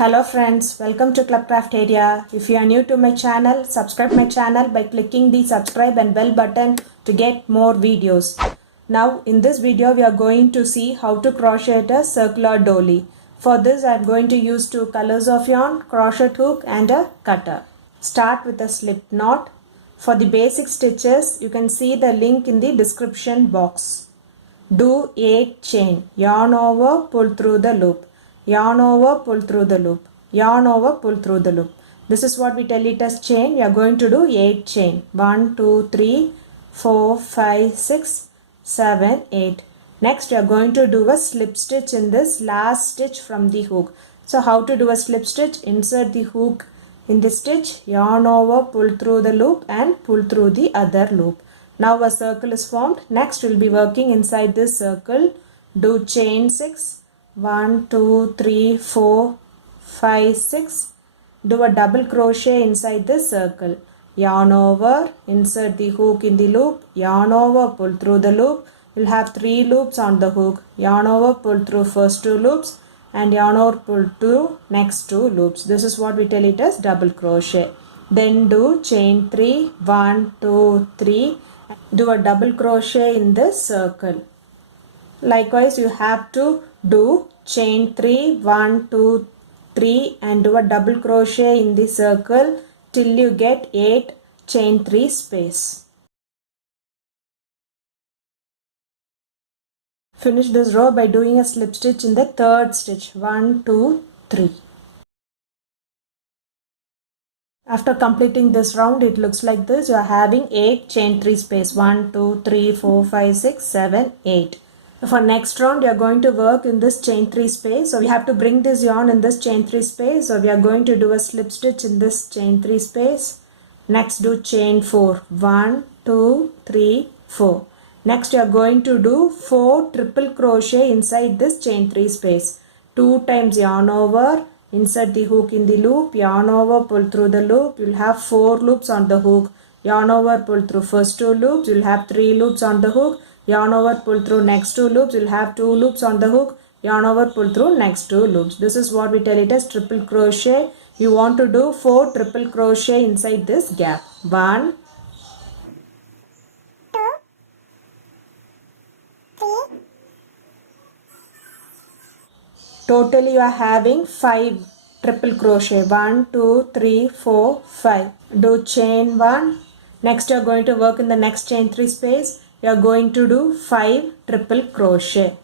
Hello friends, welcome to Clubcraft area. If you are new to my channel, subscribe my channel by clicking the subscribe and bell button to get more videos. Now in this video we are going to see how to crochet a circular dolly. For this I am going to use two colors of yarn, crochet hook and a cutter. Start with a slip knot. For the basic stitches you can see the link in the description box. Do 8 chain, yarn over, pull through the loop. Yarn over, pull through the loop. Yarn over, pull through the loop. This is what we tell it as chain. We are going to do 8 chain. 1, 2, 3, 4, 5, 6, 7, 8. Next we are going to do a slip stitch in this last stitch from the hook. So how to do a slip stitch? Insert the hook in the stitch, yarn over, pull through the loop and pull through the other loop. Now a circle is formed. Next we will be working inside this circle. Do chain 6. 1, 2, 3, 4, 5, 6. Do a double crochet inside this circle. Yarn over, insert the hook in the loop, yarn over, pull through the loop. You'll have 3 loops on the hook. Yarn over, pull through first 2 loops and yarn over, pull through next 2 loops. This is what we tell it as double crochet. Then do chain 3, 1, 2, 3. Do a double crochet in this circle. Likewise, you have to do chain 3, 1, 2, 3 and do a double crochet in the circle till you get 8 chain 3 space. Finish this row by doing a slip stitch in the third stitch. 1, 2, 3. After completing this round, it looks like this. You are having 8 chain 3 space. 1, 2, 3, 4, 5, 6, 7, 8. For next round, you are going to work in this chain 3 space. So we have to bring this yarn in this chain 3 space. So we are going to do a slip stitch in this chain 3 space. Next do chain 4. 1, 2, 3, 4. Next you are going to do 4 triple crochet inside this chain 3 space. 2 times yarn over. Insert the hook in the loop. Yarn over, pull through the loop. You will have 4 loops on the hook. Yarn over, pull through first 2 loops. You will have 3 loops on the hook. Yarn over, pull through next 2 loops. You'll have 2 loops on the hook. Yarn over, pull through next 2 loops. This is what we tell it as triple crochet. You want to do 4 triple crochet inside this gap. 1, 2, 3. Totally you are having 5 triple crochet. 1, 2, 3, 4, 5. Do chain 1. Next you are going to work in the next chain 3 space. You are going to do 5 triple crochet.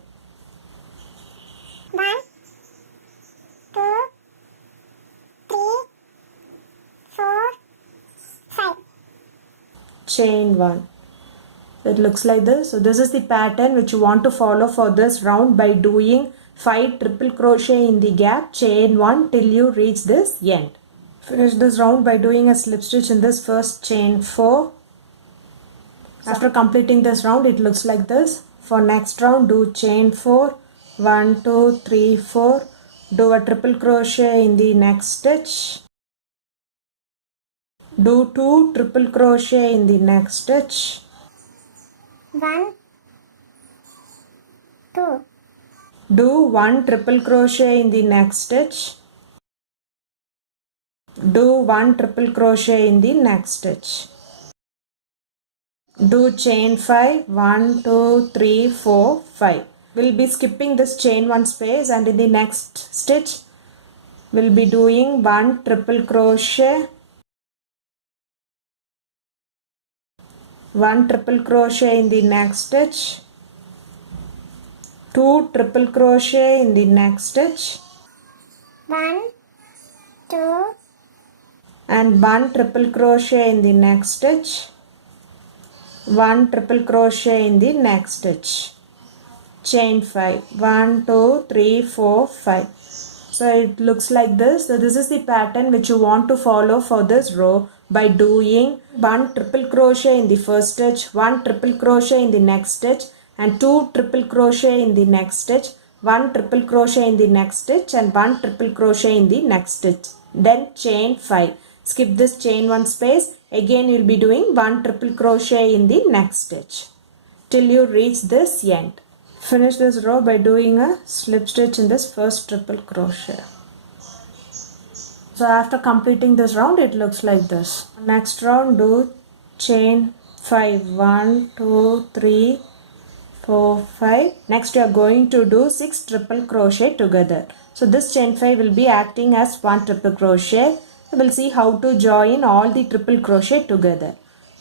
1, 2, 3, 4, 5. Chain 1. It looks like this. So this is the pattern which you want to follow for this round by doing 5 triple crochet in the gap, chain 1 till you reach this end. Finish this round by doing a slip stitch in this first chain 4. After completing this round, it looks like this. For next round, do chain 4. 1, 2, 3, 4. Do a triple crochet in the next stitch. Do 2 triple crochet in the next stitch. 1, 2. Do 1 triple crochet in the next stitch. Do 1 triple crochet in the next stitch. Do chain 5. 1, 2, 3, 4, 5. We'll be skipping this chain 1 space and in the next stitch we'll be doing 1 triple crochet. 1 triple crochet in the next stitch. 2 triple crochet in the next stitch. 1, 2. And 1 triple crochet in the next stitch. 1 triple crochet in the next stitch. Chain 5. 1, 2, 3, 4, 5. So it looks like this. So this is the pattern which you want to follow for this row by doing 1 triple crochet in the first stitch, 1 triple crochet in the next stitch and 2 triple crochet in the next stitch, 1 triple crochet in the next stitch and 1 triple crochet in the next stitch. Then chain 5. Skip this chain 1 space. Again you will be doing 1 triple crochet in the next stitch till you reach this end. Finish this row by doing a slip stitch in this first triple crochet. So after completing this round, it looks like this. Next round, do chain 5. 1, 2, 3, 4, 5. Next you are going to do 6 triple crochet together. So this chain 5 will be acting as 1 triple crochet. We will see how to join all the triple crochet together.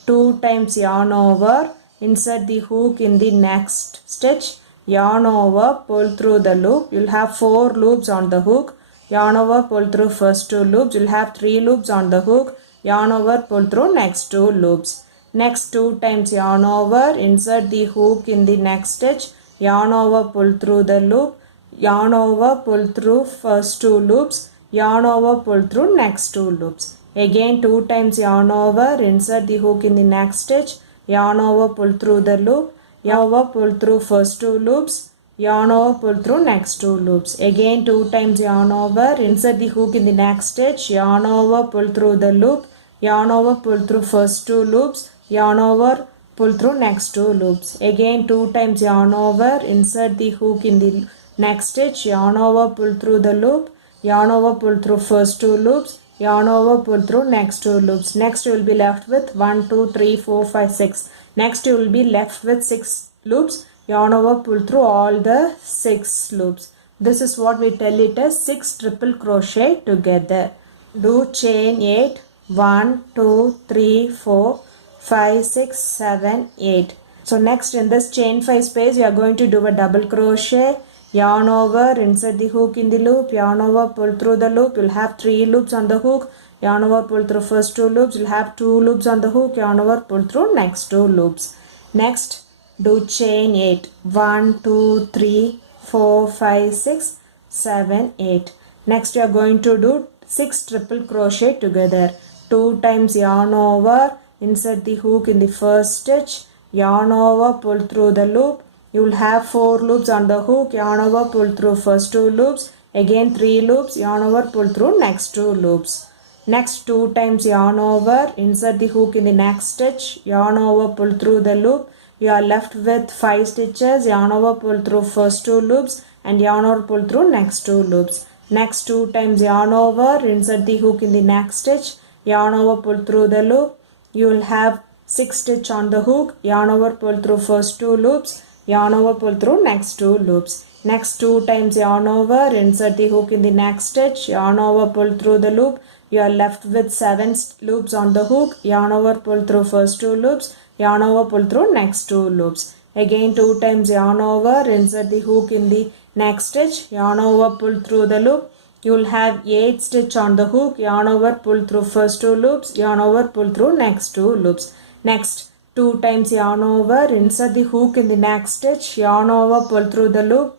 2 times yarn over, insert the hook in the next stitch, yarn over, pull through the loop. You'll have 4 loops on the hook. Yarn over, pull through first 2 loops. You'll have 3 loops on the hook. Yarn over, pull through next 2 loops. Next 2 times yarn over, insert the hook in the next stitch, yarn over, pull through the loop, yarn over, pull through first 2 loops, yarn over, pull through next 2 loops. Again 2 times yarn over, insert the hook in the next stitch, yarn over, pull through the loop, yarn over, pull through first 2 loops, yarn over, pull through next 2 loops. Again 2 times yarn over, insert the hook in the next stitch, yarn over, pull through the loop, yarn over, pull through first 2 loops, yarn over, pull through next 2 loops. Again 2 times yarn over, insert the hook in the next stitch, yarn over, pull through the loop, yarn over, pull through first 2 loops, yarn over, pull through next 2 loops. Next you will be left with 1, 2, 3, 4, 5, 6. Next you will be left with 6 loops. Yarn over, pull through all the 6 loops. This is what we tell it as 6 triple crochet together. Do chain 8. 1, 2, 3, 4, 5, 6, 7, 8. So next in this chain 5 space, you are going to do a double crochet, yarn over, insert the hook in the loop, yarn over, pull through the loop. You'll have 3 loops on the hook, yarn over, pull through first 2 loops. You'll have 2 loops on the hook, yarn over, pull through next 2 loops. Next, do chain 8. 1, 2, 3, 4, 5, 6, 7, 8. Next, you are going to do 6 triple crochet together. 2 times yarn over, insert the hook in the first stitch, yarn over, pull through the loop. You will have 4 loops on the hook, yarn over, pull through first 2 loops, again 3 loops, yarn over, pull through next 2 loops. Next 2 times yarn over, insert the hook in the next stitch, yarn over, pull through the loop. You are left with 5 stitches, yarn over, pull through first 2 loops and yarn over, pull through next 2 loops. Next 2 times yarn over, insert the hook in the next stitch, yarn over, pull through the loop. You will have 6 stitch on the hook, yarn over, pull through first 2 loops, yarn over, pull through next 2 loops. Next 2 times yarn over, insert the hook in the next stitch, yarn over, pull through the loop. You are left with 7 loops on the hook, yarn over, pull through first 2 loops, yarn over, pull through next 2 loops. Again 2 times yarn over, insert the hook in the next stitch, yarn over, pull through the loop. You will have 8 stitch on the hook, yarn over, pull through first 2 loops, yarn over, pull through next 2 loops. Next 2 times yarn over, insert the hook in the next stitch, yarn over, pull through the loop,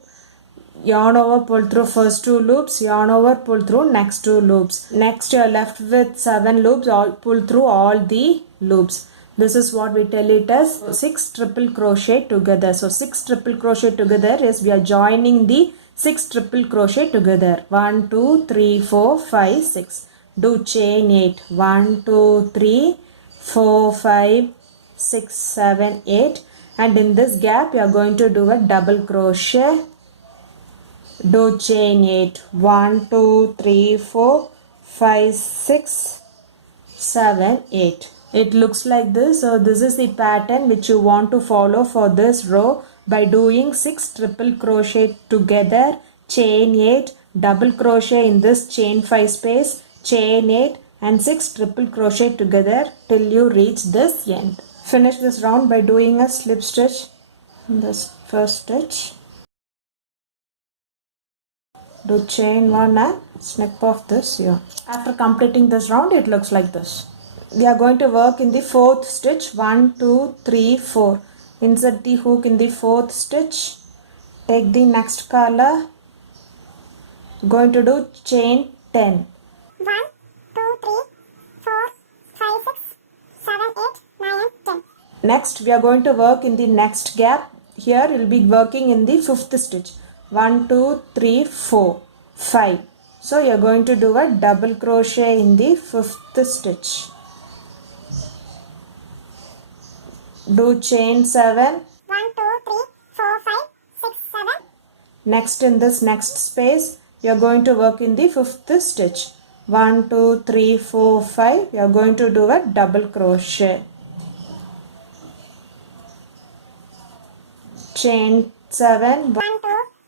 yarn over, pull through first 2 loops, yarn over, pull through next 2 loops. Next you are left with 7 loops, pull through all the loops. This is what we tell it as 6 triple crochet together. So 6 triple crochet together is we are joining the 6 triple crochet together. 1, 2, 3, 4, 5, 6. Do chain 8. 1, 2, 3, 4, 5, 6, 7, 8. And in this gap you are going to do a double crochet. Do chain 8. 1, 2, 3, 4, 5, 6, 7, 8. It looks like this. So this is the pattern which you want to follow for this row by doing 6 triple crochet together, chain 8, double crochet in this chain 5 space, chain 8 and 6 triple crochet together till you reach this end. Finish this round by doing a slip stitch in this first stitch. Do chain 1 and snip off this yarn. After completing this round, it looks like this. We are going to work in the 4th stitch. 1, 2, 3, 4. Insert the hook in the 4th stitch. Take the next color. Going to do chain 10. 1, 2, 3, 4, 5, 6, 7, 8, 9 and 10. Next we are going to work in the next gap. Here we will be working in the 5th stitch. 1, 2, 3, 4, 5. So you are going to do a double crochet in the 5th stitch. Do chain 7. 1, 2, 3, 4, 5, 6, 7. Next in this next space, you are going to work in the 5th stitch. 1 2 3 4 5 you are going to do a double crochet, chain 7, 1 2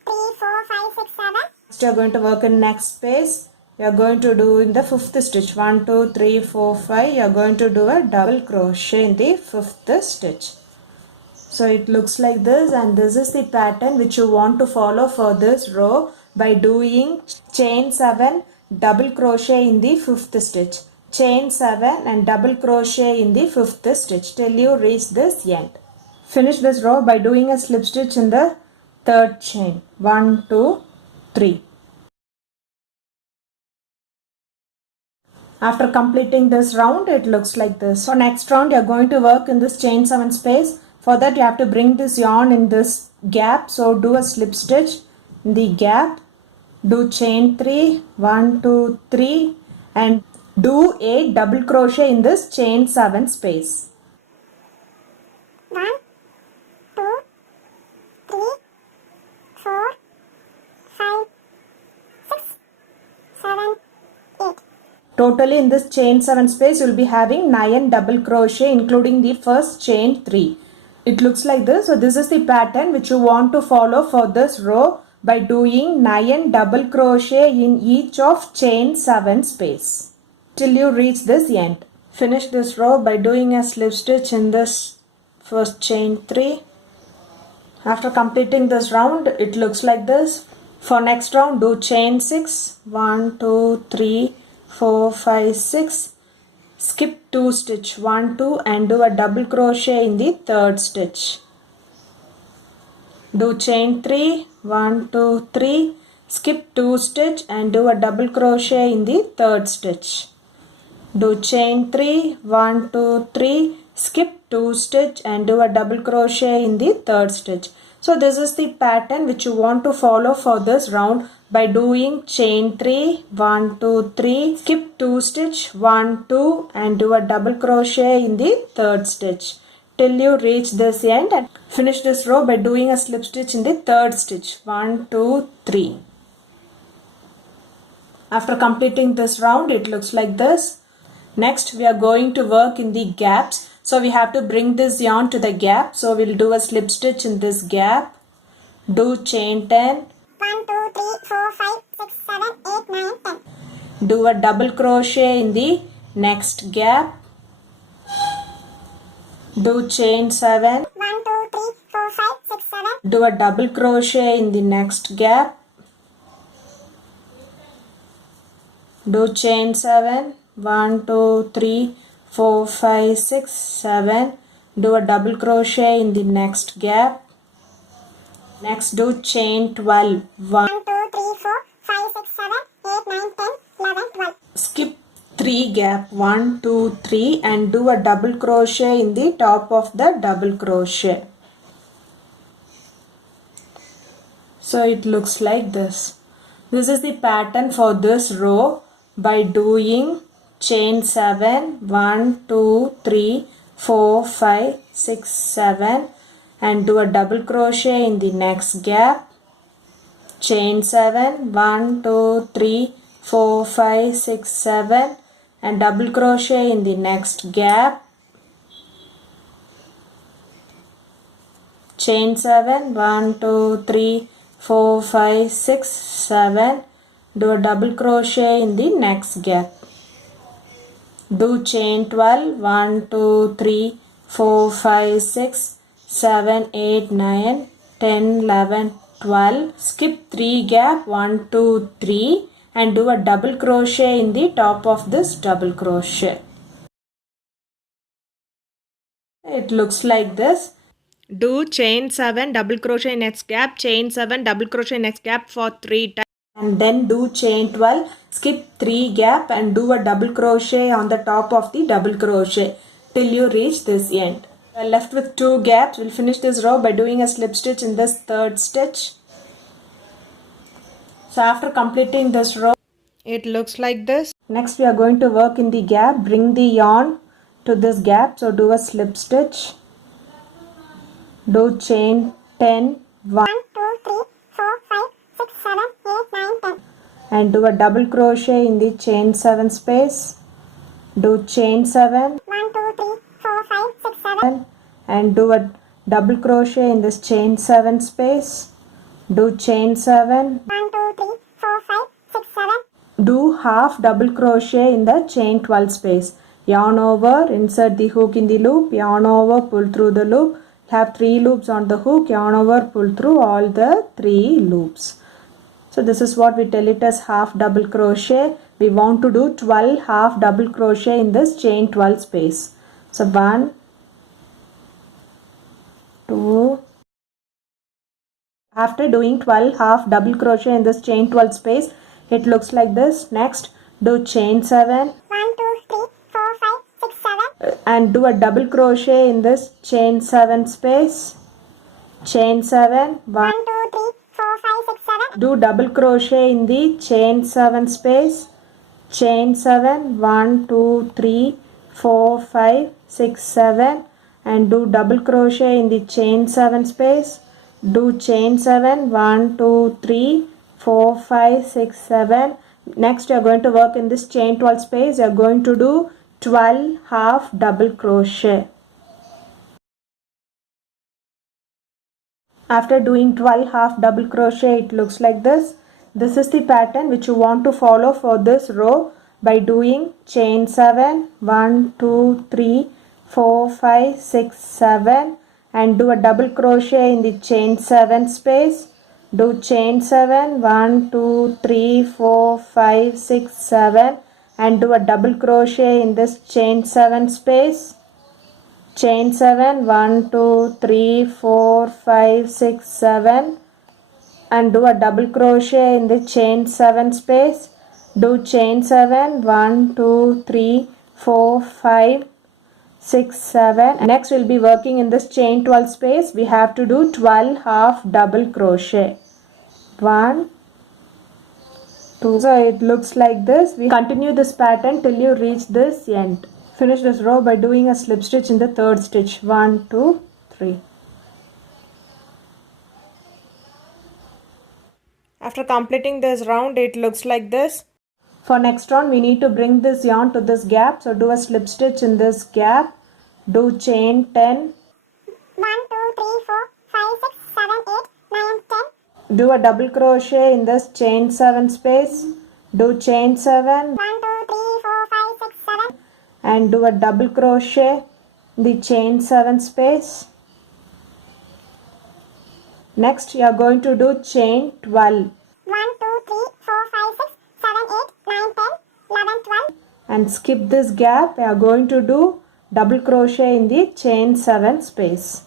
3 4 5 6 7. next you are going to work in next space. You are going to do in the fifth stitch 1 2 3 4 5 you are going to do a double crochet in the fifth stitch. So it looks like this, and this is the pattern which you want to follow for this row by doing chain 7 double crochet in the fifth stitch, chain 7 and double crochet in the fifth stitch till you reach this end. Finish this row by doing a slip stitch in the third chain 1 2 3. After completing this round, it looks like this. So next round you are going to work in this chain 7 space. For that you have to bring this yarn in this gap. So do a slip stitch in the gap, do chain 3, 1 2 3 and do a double crochet in this chain 7 space. 1 2 3 4 5 6 7 8. Totally in this chain 7 space you will be having 9 double crochet including the first chain 3. It looks like this. So this is the pattern which you want to follow for this row by doing 9 double crochet in each of chain 7 space till you reach this end. Finish this row by doing a slip stitch in this first chain 3. After completing this round, it looks like this. For next round, do chain 6, 1 2 3 4 5 6, skip 2 stitch 1 2 and do a double crochet in the third stitch. Do chain 3, 1 2 3, skip 2 stitch and do a double crochet in the third stitch. Do chain 3, 1 2 3, skip 2 stitch and do a double crochet in the third stitch. So this is the pattern which you want to follow for this round by doing chain 3, 1 2 3, skip 2 stitch 1 2 and do a double crochet in the third stitch till you reach this end, and finish this row by doing a slip stitch in the third stitch 1 2 3. After completing this round, it looks like this. Next we are going to work in the gaps. So we have to bring this yarn to the gap. So we'll do a slip stitch in this gap. Do chain 10. 1 2 3 4 5 6 7 8 9 10. Do a double crochet in the next gap. Do chain 7. 1 2 3 4 5 6 7. Do a double crochet in the next gap. Do chain 7. 1 2 3 4 5 6 7. Do a double crochet in the next gap. Next do chain 12. 1 2 3 4 5 6 7 8 9 10 11 12. skip 3 gap 1 2 3 and do a double crochet in the top of the double crochet. So it looks like this. This is the pattern for this row by doing chain 7 1 2 3 4 5 6 7 and do a double crochet in the next gap, chain 7 1 2 3 4 5 6 7 and double crochet in the next gap, chain 7 1 2 3 4 5 6 7, do a double crochet in the next gap. Do chain 12 1 2 3 4 5 6 7 8 9 10 11 12, skip 3 gap 1 2 3 and do a double crochet in the top of this double crochet. It looks like this. Do chain 7 double crochet next gap, chain 7 double crochet next gap for 3 times. And then do chain 12, skip 3 gap and do a double crochet on the top of the double crochet till you reach this end. We are left with 2 gaps. We'll finish this row by doing a slip stitch in this third stitch. So after completing this row, it looks like this. Next we are going to work in the gap. Bring the yarn to this gap. So do a slip stitch. Do chain 10 1 2 3 4 5 6 7 8 9 10. and do a double crochet in the chain 7 space. Do chain 7 1, 2, 3, 4, 5, 6, 7. and do a double crochet in this chain 7 space. Do chain 7. 1, 2, 3, 4, 5, 6, 7. Do half double crochet in the chain 12 space. Yarn over, insert the hook in the loop, yarn over, pull through the loop. Have 3 loops on the hook, yarn over, pull through all the 3 loops. So this is what we tell it as half double crochet. We want to do 12 half double crochet in this chain 12 space. So 1, 2. After doing 12 half double crochet in this chain 12 space, it looks like this. Next, do chain 7. 1, 2, 3, 4, 5, 6, 7. And do a double crochet in this chain 7 space. Chain 7. 1. 1, 2, 3, 4, 5, 6, 7. Do double crochet in the chain 7 space. Chain 7. 1, 2, 3, 4, 5, 6, 7. And do double crochet in the chain 7 space. Do chain 7. 1, 2, 3, 4, 5, 6, 7. Next, you are going to work in this chain 12 space. You are going to do 12 half double crochet. After doing 12 half double crochet, it looks like this. This is the pattern which you want to follow for this row by doing chain 7, 1, 2, 3, 4, 5, 6, 7 and do a double crochet in the chain 7 space. Do chain 7, 1, 2, 3, 4, 5, 6, 7 and do a double crochet in this chain 7 space. Chain 7, 1, 2, 3, 4, 5, 6, 7 and do a double crochet in the chain 7 space. Do chain 7, 1, 2, 3, 4, 5, 6, 7. Next we'll be working in this chain 12 space. We have to do 12 half double crochet. 1, 2. So it looks like this. We continue this pattern till you reach this end. Finish this row by doing a slip stitch in the third stitch. 1, 2, 3. After completing this round, it looks like this. For next round, we need to bring this yarn to this gap. So do a slip stitch in this gap. Do chain 10. 1, 2, 3, 4, 5, 6, 7, 8, 9, 10. Do a double crochet in this chain 7 space. Do chain 7. 1, 2, 3, 4, 5, 6, 7. And do a double crochet in the chain 7 space. Next, you are going to do chain 12. 1, 2, 3, 4, 5, 6, 7, 8, 9, 10, 11, 12. And skip this gap. You are going to do double crochet in the chain 7 space.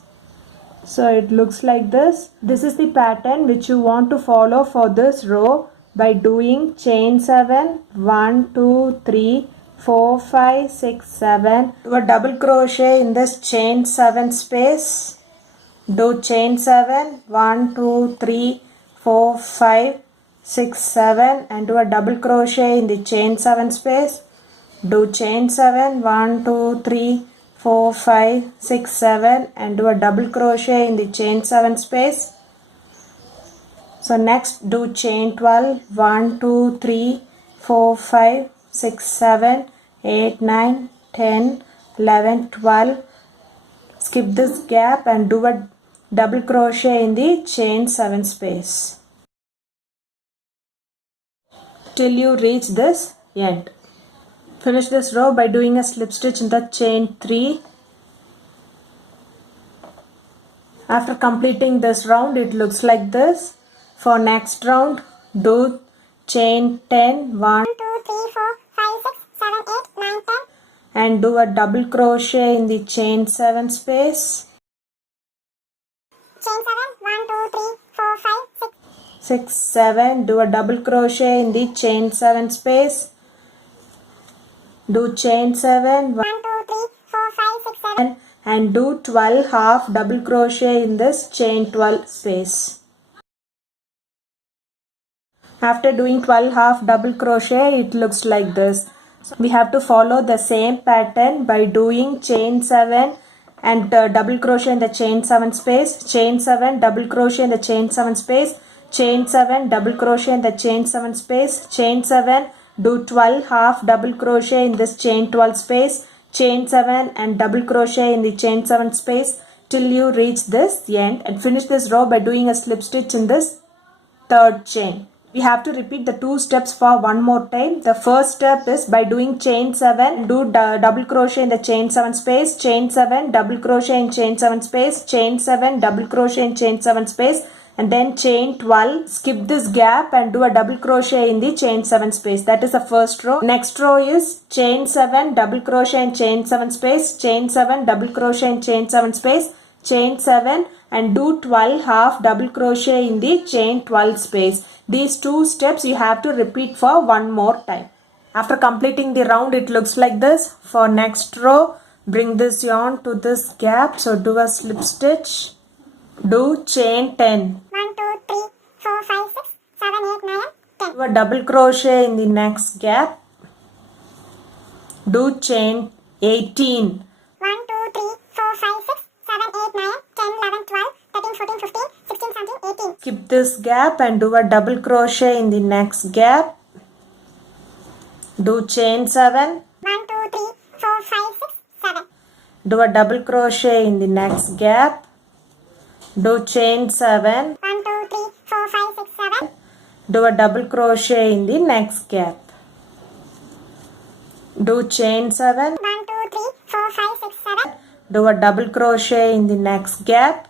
So it looks like this. This is the pattern which you want to follow for this row by doing chain 7, 1, 2, 3, 4, 5, 6, 7. Do a double crochet in this chain 7 space. Do chain 7, 1, 2, 3, 4, 5, 6, 7 and do a double crochet in the chain 7 space. Do chain 7, 1, 2, 3, 4, 5, 6, 7 and do a double crochet in the chain 7 space. So next do chain 12, 1, 2, 3, 4, 5, 6, 7, 8, 9, 10, 11, 12. Skip this gap and do a double crochet in the chain 7 space till you reach this end. Finish this row by doing a slip stitch in the chain 3. After completing this round, it looks like this. For next round, do chain 10, 1, 2, 3, 4, 5, 6, 7, 8, 9, 10. And do a double crochet in the chain 7 space. Chain 7, 1, 2, 3, 4, 5, 6. 6, 7. Do a double crochet in the chain 7 space. Do chain 7, 1, 2, 3, 4, 5, 6, 7. and do 12 half double crochet in this chain 12 space. After doing 12 half double crochet, it looks like this. So we have to follow the same pattern by doing chain 7 and double crochet in the chain 7 space, chain 7, double crochet in the chain 7 space, chain 7, double crochet in the chain 7 space, chain 7, do 12 half double crochet in this chain 12 space, chain 7 and double crochet in the chain 7 space till you reach this end, and finish this row by doing a slip stitch in this third chain. We have to repeat the two steps for one more time. The first step is by doing chain 7, do double crochet in the chain 7 space, chain 7, double crochet in chain 7 space, chain 7, double crochet in chain 7 space, and then chain 12, skip this gap and do a double crochet in the chain 7 space. That is the first row. Next row is chain 7, double crochet in chain 7 space, chain 7, double crochet in chain 7 space, chain 7 and do 12 half double crochet in the chain 12 space. These two steps you have to repeat for one more time. After completing the round, it looks like this. For next row, bring this yarn to this gap, so do a slip stitch, do chain 10. 1, 2, 3, 4, 5, 6, 7, 8, 9, 10. Do a double crochet in the next gap, do chain 18. 1, 2, 3, 4, 5, 6, 7, 8, 9, 10, 11, 12, 13, 14, 15, 16, 17, 18. Skip this gap and do a double crochet in the next gap, do chain 7. 1, 2, 3, 4, 5, 6, 7. Do a double crochet in the next gap, do chain 7. 1, 2, 3, 4, 5, 6, 7. Do a double crochet in the next gap, do chain 7. 1, 2, 3, 4, 5, 6, 7. Do a double crochet in the next gap,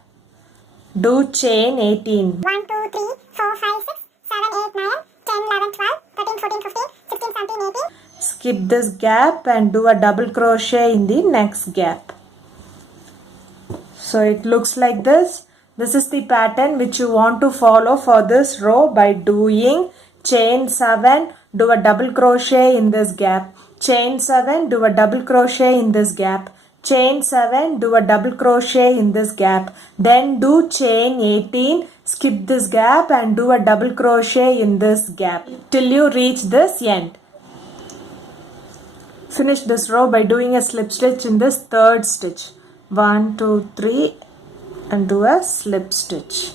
do chain 18. 1, 2, 3, 4, 5, 6, 7, 8, 9, 10, 11, 12, 13, 14, 15, 16, 17, 18. Skip this gap and do a double crochet in the next gap. So it looks like this. This is the pattern which you want to follow for this row by doing chain 7, do a double crochet in this gap, chain 7, do a double crochet in this gap, chain 7, do a double crochet in this gap, then do chain 18, skip this gap and do a double crochet in this gap till you reach this end. Finish this row by doing a slip stitch in this third stitch. 1, 2, 3 and do a slip stitch.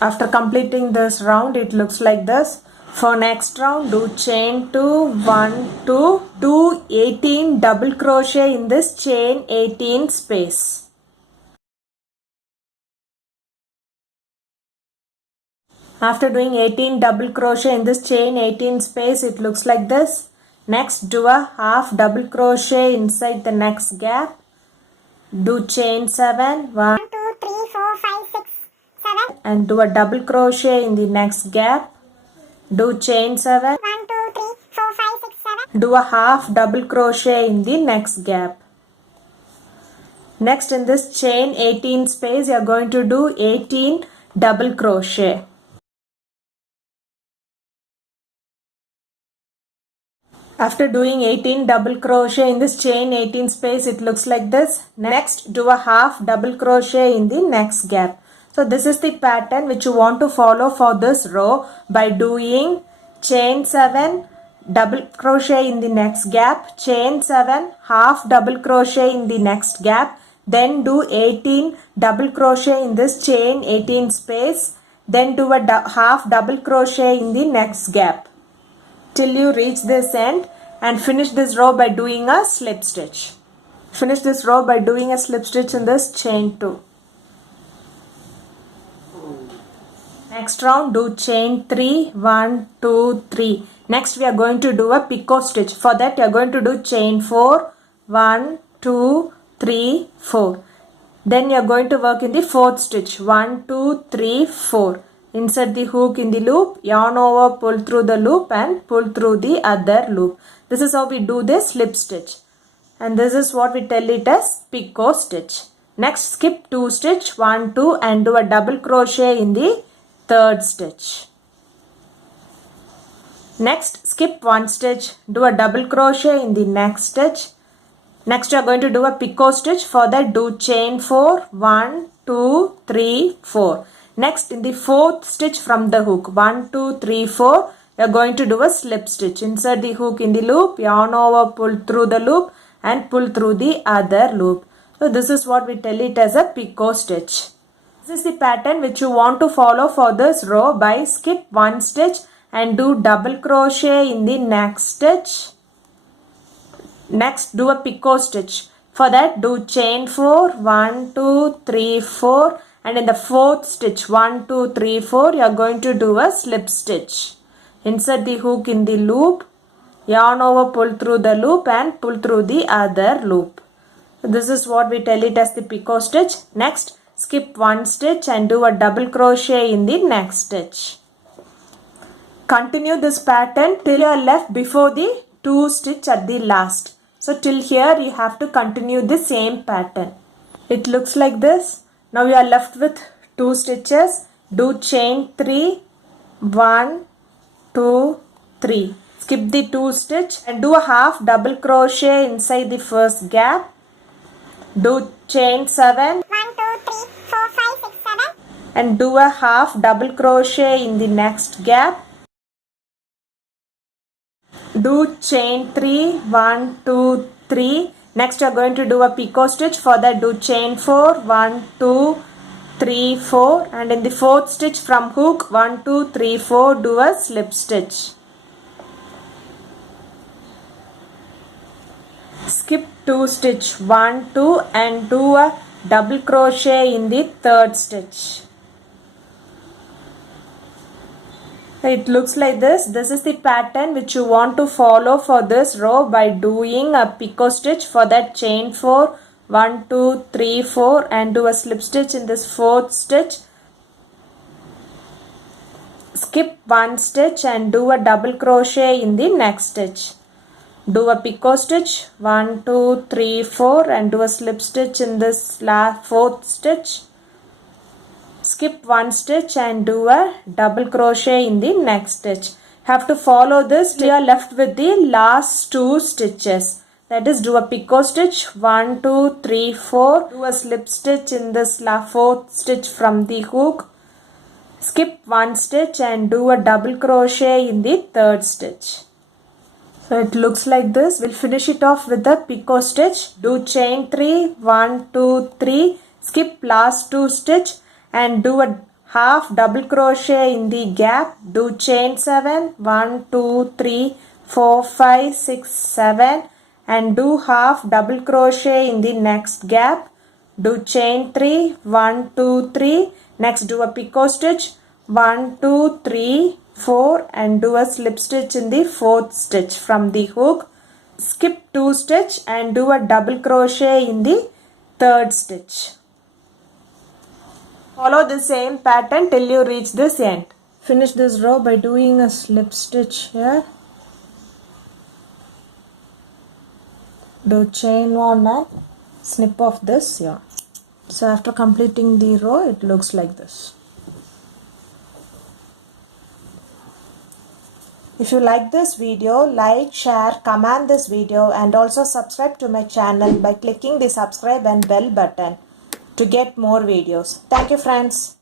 After completing this round, it looks like this. For next round, do chain 2, 1, 2, do 18 double crochet in this chain 18 space. After doing 18 double crochet in this chain 18 space, it looks like this. Next, do a half double crochet inside the next gap. Do chain 7, 1, 1, 2, 3, 4, 5, 6, 7. and do a double crochet in the next gap. Do chain 7, 1, 2, 3, 4, 5, 6, 7. do a half double crochet in the next gap. Next, in this chain 18 space, you are going to do 18 double crochet. After doing 18 double crochet in this chain 18 space, it looks like this. Next, do a half double crochet in the next gap. So this is the pattern which you want to follow for this row by doing chain 7, double crochet in the next gap, chain 7, half double crochet in the next gap, then do 18 double crochet in this chain 18 space, then do a half double crochet in the next gap till you reach this end, and finish this row by doing a slip stitch. Finish this row by doing a slip stitch in this chain 2. Next round, do chain 3, 1, 2, 3. Next, we are going to do a picot stitch. For that, you are going to do chain 4, 1, 2, 3, 4. Then you are going to work in the fourth stitch. 1, 2, 3, 4. Insert the hook in the loop, yarn over, pull through the loop and pull through the other loop. This is how we do this slip stitch. And this is what we tell it as picot stitch. Next, skip 2 stitch, 1, 2 and do a double crochet in the third stitch. Next, skip 1 stitch, do a double crochet in the next stitch. Next, you are going to do a picot stitch. For that, do chain 4, 1, 2, 3, 4. Next, in the fourth stitch from the hook, 1, 2, 3, 4, you are going to do a slip stitch. Insert the hook in the loop, yarn over, pull through the loop and pull through the other loop. So this is what we tell it as a picot stitch. This is the pattern which you want to follow for this row by skip one stitch and do double crochet in the next stitch. Next do a picot stitch. For that do chain 4, 1, 2, 3, 4 and in the fourth stitch 1, 2, 3, 4 you are going to do a slip stitch. Insert the hook in the loop, yarn over, pull through the loop and pull through the other loop. This is what we tell it as the picot stitch. Next skip one stitch and do a double crochet in the next stitch. Continue this pattern till you are left before the 2 stitch at the last. So till here you have to continue the same pattern. It looks like this. Now you are left with 2 stitches. Do chain 3, 1, 2, 3. Skip the 2 stitch and do a half double crochet inside the first gap. Do chain 7. 1, 2, 3, 4, 5, 6, 7. And do a half double crochet in the next gap. Do chain 3, 1, 2, 3. Next you are going to do a picot stitch. For that do chain 4, 1, 2, 3, 4 and in the fourth stitch from hook 1, 2, 3, 4 do a slip stitch. Skip 2 stitch 1, 2 and do a double crochet in the third stitch. It looks like this. This is the pattern which you want to follow for this row by doing a picot stitch. For that chain 4, 1, 2, 3, 4 and do a slip stitch in this fourth stitch. Skip one stitch and do a double crochet in the next stitch. Do a picot stitch 1, 2, 3, 4 and do a slip stitch in this fourth stitch. Skip one stitch and do a double crochet in the next stitch. Have to follow this till you are left with the last 2 stitches. That is, do a picot stitch 1, 2, 3, 4. Do a slip stitch in this fourth stitch from the hook. Skip one stitch and do a double crochet in the third stitch. So it looks like this. We'll finish it off with the picot stitch. Do chain 3, 1, 2, 3. Skip last 2 stitch and do a half double crochet in the gap. Do chain 7, 1, 2, 3, 4, 5, 6, 7 and do half double crochet in the next gap. Do chain 3, 1, 2, 3. Next do a picot stitch 1, 2, 3, 4 and do a slip stitch in the fourth stitch from the hook. Skip 2 stitch and do a double crochet in the third stitch. Follow the same pattern till you reach this end. Finish this row by doing a slip stitch here. Do chain 1 and snip off this yarn. So after completing the row, it looks like this. If you like this video, like, share, comment this video and also subscribe to my channel by clicking the subscribe and bell button to get more videos. Thank you friends.